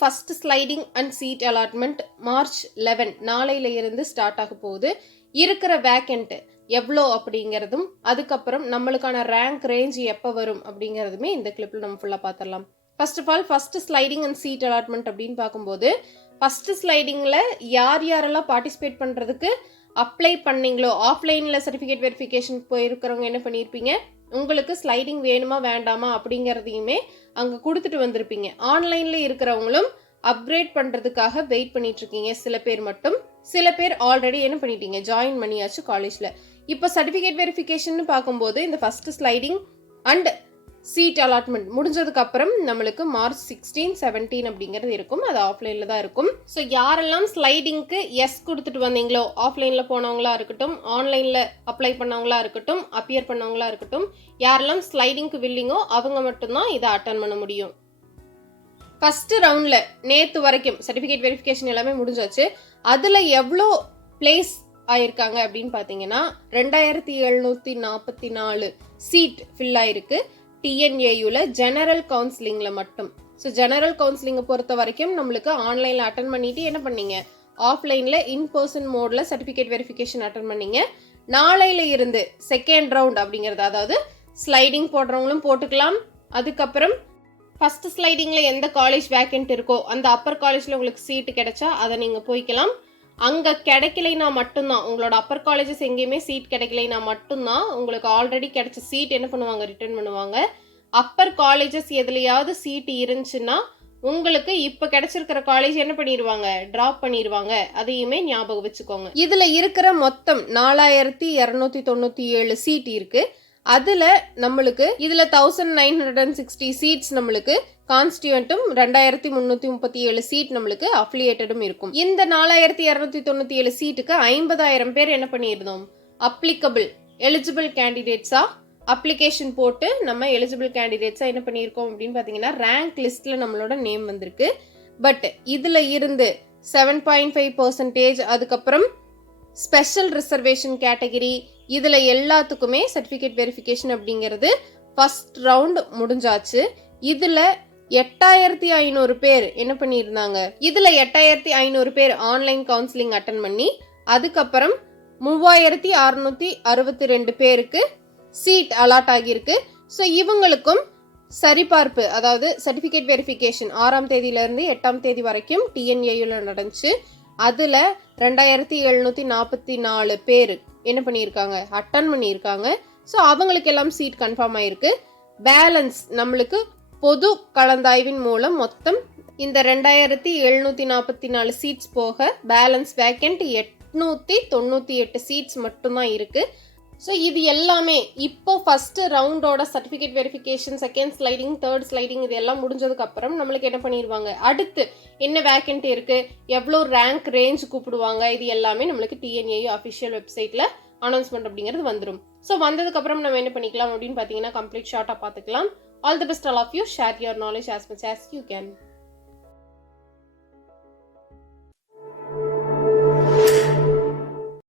First sliding and seat allotment March 11 நாளையில இருந்து start ஆக போகுது. இருக்கிற வேக்கண்ட் எவ்வளோ அப்படிங்கிறதும் அதுக்கப்புறம் நம்மளுக்கான ரேங்க் ரேஞ்ச் எப்போ வரும் அப்படிங்கிறதுமே இந்த கிளிப்பில் நம்ம ஃபுல்லாக பார்த்துடலாம். First of all first sliding and seat allotment அப்படின்னு பார்க்கும்போது ஃபர்ஸ்ட் ஸ்லைடிங்கில் யார் யாரெல்லாம் பார்ட்டிசிபேட் பண்ணுறதுக்கு அப்ளை பண்ணீங்களோ, ஆஃப்லைனில் சர்டிஃபிகேட் வெரிஃபிகேஷன் போயிருக்கிறவங்க என்ன பண்ணியிருப்பீங்க, உங்களுக்கு ஸ்லைடிங் வேணுமா வேண்டாமா அப்படிங்கிறதையுமே அங்கே கொடுத்துட்டு வந்திருப்பீங்க. ஆன்லைனில் இருக்கிறவங்களும் அப்கிரேட் பண்ணுறதுக்காக வெயிட் பண்ணிட்டு இருக்கீங்க. சில பேர் ஆல்ரெடி என்ன பண்ணிட்டீங்க, ஜாயின் பண்ணியாச்சு காலேஜில். இப்போ சர்டிஃபிகேட் வெரிஃபிகேஷன் பார்க்கும்போது இந்த first sliding and seat allotment முடிஞ்சதுக்கு அப்புறம் நம்மளுக்கு மார்ச் 16, 17 அப்படிங்கிறது இருக்கும். அது ஆஃப்லைனில் தான் இருக்கும். ஸோ யாரெல்லாம் ஸ்லைடிங்க்கு எஸ் கொடுத்துட்டு வந்தீங்களோ, ஆஃப்லைனில் போனவங்களா இருக்கட்டும், ஆன்லைனில் அப்ளை பண்ணவங்களா இருக்கட்டும், அப்பியர் பண்ணவங்களா இருக்கட்டும், யாரெல்லாம் ஸ்லைடிங்க்கு வில்லிங்கோ அவங்க மட்டும்தான் இதை அட்டன் பண்ண முடியும். ஃபர்ஸ்ட் ரவுண்டில் நேற்று வரைக்கும் சர்டிஃபிகேட் வெரிஃபிகேஷன் எல்லாமே முடிஞ்சாச்சு. அதில் எவ்வளோ பிளேஸ் ஆயிருக்காங்க அப்படின்னு பார்த்தீங்கன்னா 2744 சீட் ஃபில் ஆயிருக்கு. TNAUல ஜெனரல் கவுன்சிலிங்கில் மட்டும். ஸோ ஜெனரல் கவுன்சிலிங்கை பொறுத்த வரைக்கும் நம்மளுக்கு ஆன்லைனில் அட்டன் பண்ணிட்டு என்ன பண்ணீங்க, ஆஃப்லைனில் இன்பர்சன் மோடில் சர்டிஃபிகேட் வெரிஃபிகேஷன் அட்டன் பண்ணீங்க. நாளையில இருந்து செகண்ட் ரவுண்ட் அப்படிங்கிறது, அதாவது ஸ்லைடிங் போடுறவங்களும் போட்டுக்கலாம். அதுக்கப்புறம் ஃபர்ஸ்ட் ஸ்லைடிங்கில் எந்த காலேஜ் வேக்கண்ட் இருக்கோ அந்த அப்பர் காலேஜில் உங்களுக்கு சீட்டு கிடைச்சா அதை நீங்கள் போய்க்கலாம். அங்கே கிடைக்கலைனா மட்டும்தான், உங்களோட அப்பர் காலேஜஸ் எங்கேயுமே சீட் கிடைக்கலைனா மட்டும்தான் உங்களுக்கு ஆல்ரெடி கிடைச்ச சீட் என்ன பண்ணுவாங்க, ரிட்டர்ன் பண்ணுவாங்க. அப்பர் காலேஜஸ் எதுலையாவது சீட் இருந்துச்சுன்னா உங்களுக்கு இப்போ கிடைச்சிருக்கிற காலேஜ் என்ன பண்ணிடுவாங்க, ட்ராப் பண்ணிடுவாங்க. அதையுமே ஞாபகம் வச்சுக்கோங்க. இதில் இருக்கிற மொத்தம் 4297 சீட் இருக்கு. அதில் நம்மளுக்கு இதில் 1960 சீட்ஸ் நம்மளுக்கு கான்ஸ்டியூண்ட்டும் 2337 சீட் நம்மளுக்கு அஃபிலியேட்டடும் இருக்கும். இந்த 4297 சீட்டுக்கு 50,000 பேர் என்ன பண்ணியிருந்தோம், எலிஜிபிள் கேண்டிடேட்ஸா அப்ளிகேஷன் போட்டு நம்ம எலிஜிபிள் கேண்டிடேட்ஸா என்ன பண்ணியிருக்கோம் அப்படின்னு பார்த்தீங்கன்னா ரேங்க் லிஸ்ட்ல நம்மளோட நேம் வந்திருக்கு. பட் இதில் இருந்து 7.5%, அதுக்கப்புறம் ஸ்பெஷல் ரிசர்வேஷன் கேட்டகரி, இதில் எல்லாத்துக்குமே சர்டிஃபிகேட் வெரிஃபிகேஷன் அப்படிங்கிறது ஃபர்ஸ்ட் ரவுண்ட் முடிஞ்சாச்சு. இதில் 8500 பேர் என்ன பண்ணியிருந்தாங்க, இதில் 8500 பேர் ஆன்லைன் கவுன்சிலிங் அட்டன் பண்ணி அதுக்கப்புறம் 3662 பேருக்கு சீட் அலாட் ஆகியிருக்கு. ஸோ இவங்களுக்கும் சரிபார்ப்பு, அதாவது சர்டிஃபிகேட் வெரிஃபிகேஷன் 6ஆம் தேதியிலேருந்து 8ஆம் தேதி வரைக்கும் TNAUல நடந்துச்சு. அதில் 2744 பேர் என்ன பண்ணியிருக்காங்க, அட்டன் பண்ணியிருக்காங்க. ஸோ அவங்களுக்கு எல்லாம் சீட் கன்ஃபார்ம் ஆயிருக்கு. பேலன்ஸ் நம்மளுக்கு பொது கலந்தாய்வின் மூலம் மொத்தம் இந்த 2744 சீட்ஸ் போக பேலன்ஸ் வேக்கண்ட் 898 சீட்ஸ் மட்டும்தான் இருக்கு. ஸோ இது எல்லாமே இப்போ ஃபர்ஸ்ட் ரவுண்டோட certificate verification, second sliding, third sliding இது எல்லாம் முடிஞ்சதுக்கு அப்புறம் நம்மளுக்கு என்ன பண்ணிடுவாங்க, அடுத்து என்ன வேக்கண்ட் இருக்கு, எவ்வளோ ரேங்க் ரேஞ்ச் கூப்பிடுவாங்க, இது எல்லாமே நம்மளுக்கு TNAU அஃபிஷியல் வெப்சைட்ல அனௌன்ஸ்மெண்ட் அப்படிங்கிறது வந்துடும். ஸோ வந்ததுக்கு அப்புறம் நம்ம என்ன பண்ணிக்கலாம் அப்படின்னு பார்த்தீங்கன்னா கம்ப்ளீட் ஷார்ட்டாக பார்த்துக்கலாம். All the best all of you. Share your knowledge as much as you can.